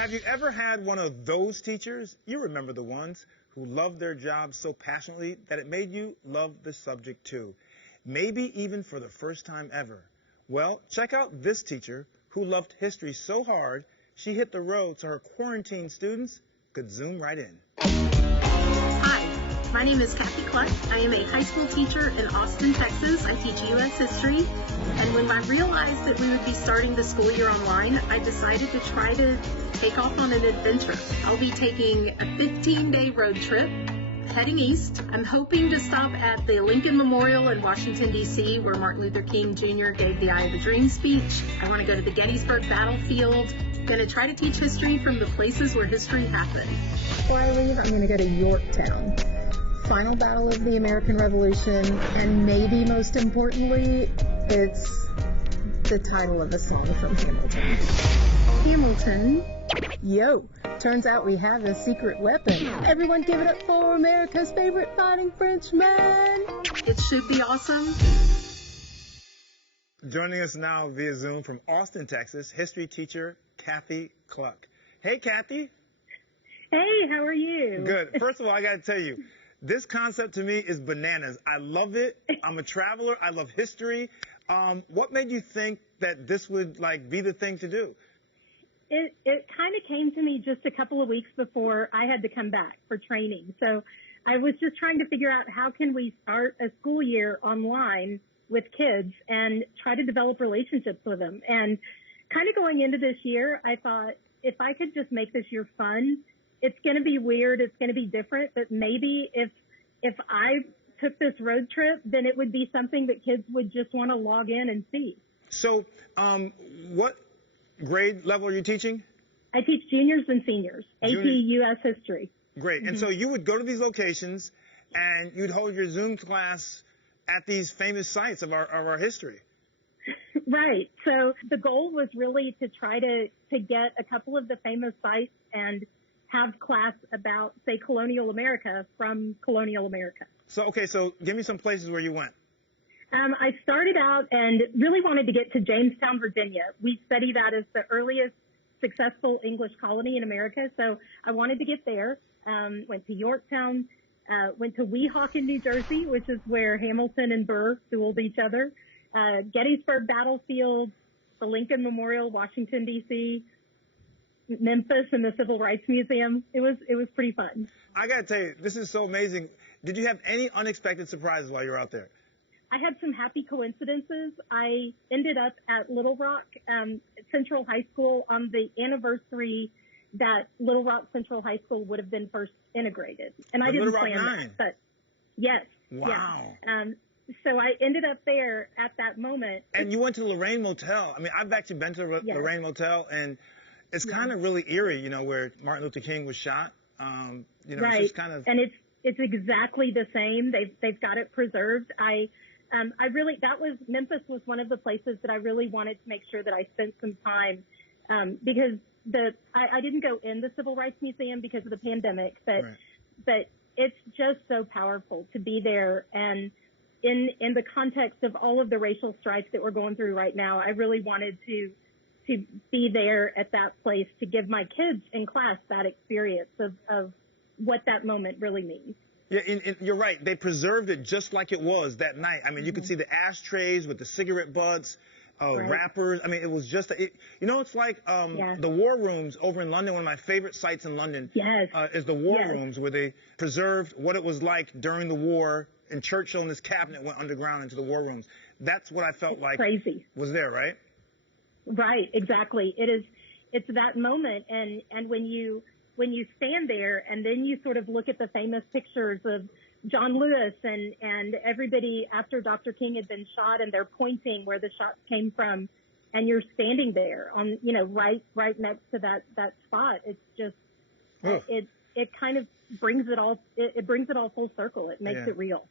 Have you ever had one of those teachers? You remember the ones who loved their job so passionately that it made you love the subject too. Maybe even for the first time ever. Well, check out this teacher who loved history so hard, she hit the road so her quarantined students could zoom right in. Hi, my name is Cathy Cluck. I am a high school teacher in Austin, Texas. I teach U.S. history. And when I realized that we would be starting the school year online, I decided to try to take off on an adventure. I'll be taking a 15-day road trip heading east. I'm hoping to stop at the Lincoln Memorial in Washington, D.C., where Martin Luther King Jr. gave the Eye of the Dream speech. I want to go to the Gettysburg battlefield. I'm going to try to teach history from the places where history happened. Before I leave, I'm going to go to Yorktown. Final battle of the American Revolution, and maybe most importantly, it's the title of a song from Hamilton. Hamilton. Yo, turns out we have a secret weapon. Everyone give it up for America's favorite fighting Frenchman. It should be awesome. Joining us now via Zoom from Austin, Texas, history teacher Cathy Cluck. Hey, Cathy. Hey, how are you? Good. First of all, I got to tell you, this concept to me is bananas. I love it. I'm a traveler. I love history. What made you think that this would be the thing to do? It kind of came to me just a couple of weeks before I had to come back for training. So I was just trying to figure out how can we start a school year online with kids and try to develop relationships with them. And kind of going into this year, I thought if I could just make this year fun, it's going to be weird, it's going to be different, but maybe if I took this road trip, then it would be something that kids would just want to log in and see. So what grade level are you teaching? I teach juniors and seniors, AP U.S. history. Great. And so you would go to these locations and you'd hold your Zoom class at these famous sites of our history. Right. So the goal was really to try to get a couple of the famous sites and have class about, say, colonial America from colonial America. So, okay, so give me some places where you went. I started out and really wanted to get to Jamestown, Virginia. We study that as the earliest successful English colony in America, so I wanted to get there. Went to Yorktown, went to Weehawken, New Jersey, which is where Hamilton and Burr dueled each other. Gettysburg battlefield, the Lincoln Memorial, Washington, D.C., Memphis and the Civil Rights Museum. It was pretty fun. I got to tell you, this is so amazing. Did you have any unexpected surprises while you were out there? I had some happy coincidences. I ended up at Little Rock Central High School on the anniversary that Little Rock Central High School would have been first integrated. And I didn't plan that, but yes. Wow. Yeah. So I ended up there at that moment. And you went to the Lorraine Motel. I mean, I've actually been to the Lorraine Motel, and it's kind of really eerie, where Martin Luther King was shot. Right. It's just kind of... And it's exactly the same. They've got it preserved. Memphis was one of the places that I really wanted to make sure that I spent some time, because I didn't go in the Civil Rights Museum because of the pandemic, but it's just so powerful to be there. And in the context of all of the racial strife that we're going through right now, I really wanted to be there at that place to give my kids in class that experience of what that moment really means. Yeah, and you're right. They preserved it just like it was that night. I mean, you could see the ashtrays with the cigarette butts, wrappers. I mean, it was just, it's like the war rooms over in London. One of my favorite sites in London is the war rooms, where they preserved what it was like during the war, and Churchill and his cabinet went underground into the war rooms. That's what I felt like was there, right? Right, exactly. It's that moment, and when you stand there and then you sort of look at the famous pictures of John Lewis and everybody after Dr. King had been shot, and they're pointing where the shots came from, and you're standing there on, right next to that spot. It's just, it kind of brings it all full circle. It makes it real.